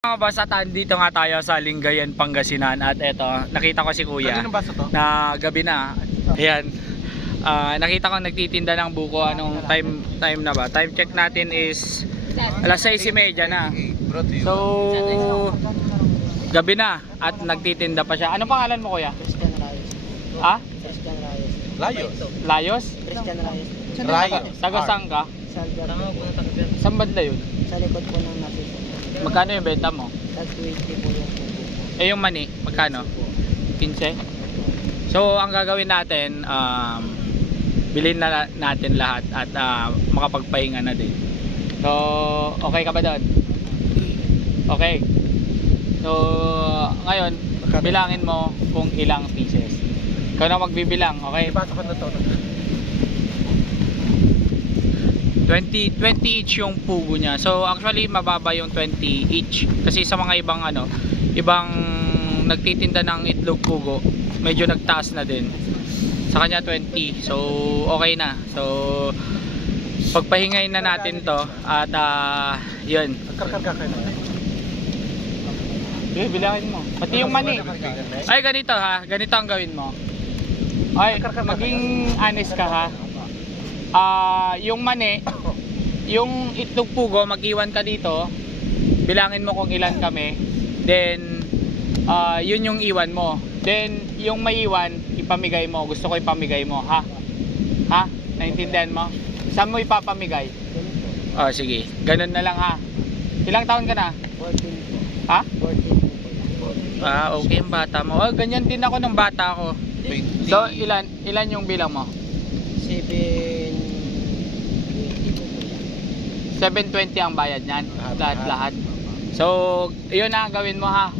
Mga basta dito nga tayo sa Lingayen, Pangasinan at eto, nakita ko si Kuya na gabi na. Ayan. Nakita ko nagtitinda ng buko. Anong time na ba? Time check natin is alas 6:30 na. So gabi na at nagtitinda pa siya. Ano pangalan mo, Kuya? Christian Rayos. Ha? Christian Rayos. Layos. Layos? Christian Rayos. Rayos. Taga saan ka? Salvador. Saan banda yun? Sa likod po ng Nasisa. Magkano yung benta mo? Tag 20 po yung buko. Eh yung mani, magkano? 15? So ang gagawin natin, bilhin na natin lahat at makapagpahinga na din. So okay ka ba doon? Okay. So ngayon, bilangin mo kung ilang pieces. Ikaw na magbibilang, okay? Ipasok ko na to. 20 each yung pugo niya. So actually mababa yung 20 each kasi sa mga ibang nagtitinda ng itlog pugo, medyo nagtaas na din. Sa kanya 20. So okay na. So pagpahingayin na natin to at yun. Karkarga kayo na. Okay, bilangin mo. Pati yung mani. Ay ganito ha, ganito ang gawin mo. Ay, maging honest ka ha. Yung mani, yung itlog pugo, mag-iwan ka dito. Bilangin mo kung ilan kami. Then yun yung iwan mo. Then yung maiwan, ipamigay mo. Gusto ko ipamigay mo, ha? Ha? Naintindihan mo? Saan mo ipapamigay? Sige. Ganun na lang, ha? Ilang taon ka na? 14 po. Ha? 14 po. Okay yung bata mo. Ganyan din ako ng bata ko. So ilan yung bilang mo? 720 po po yan. 720 ang bayad niyan, lahat. So, yun na ang gawin mo, ha.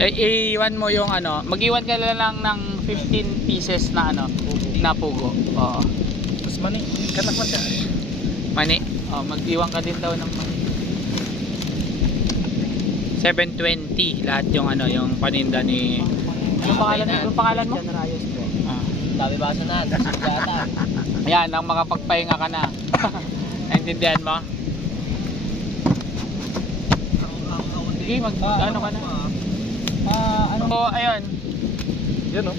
Iwan mo yung mag-iwan ka lang ng 15 pieces na na pugo. Oo. Tapos mani, kanak man siya. Mani. Mag-iwan ka din daw ng mani. 720 lahat yung yung paninda ni Anong pangalan mo? Christian Rayos po. Dami basa na, sigata. Ayan, nang makapagpahinga ka na. Naintindihan mo? Sige, ano ka na? So, ayun. Yan o.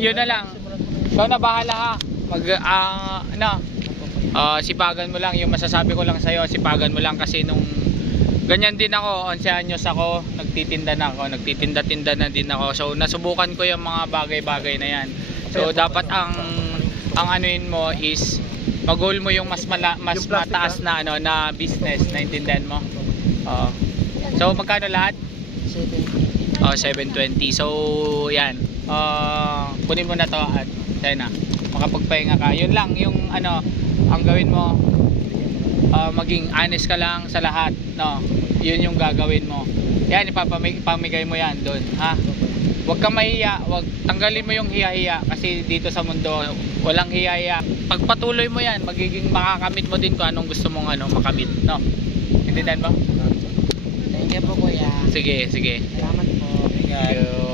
Yun na lang. Ikaw na bahala, ha. Sipagan mo lang. Yung masasabi ko lang sa'yo, sipagan mo lang kasi nung ganyan din ako, 11 anyos ako, nagtitinda na din ako. So nasubukan ko yung mga bagay-bagay na yan. So dapat ang anuin mo is mag-goal mo yung mas mataas na na business, naintindihan mo? So magkano lahat? 720. 720. So yan. Kunin mo na to at tayo na. Makapagpahinga ka. Yun lang yung ang gawin mo. Maging honest ka lang sa lahat, no? Yun yung gagawin mo. Yan, ipamigay mo yan doon, ha? Huwag kang mahiya, tanggalin mo yung hiya-hiya kasi dito sa mundo walang hiya-hiya. Pagpatuloy mo yan, magiging makakamit mo din kung anong gusto mong makamit, no? Intindihan mo? Thank you po kuya. Sige. Salamat po. Thank you.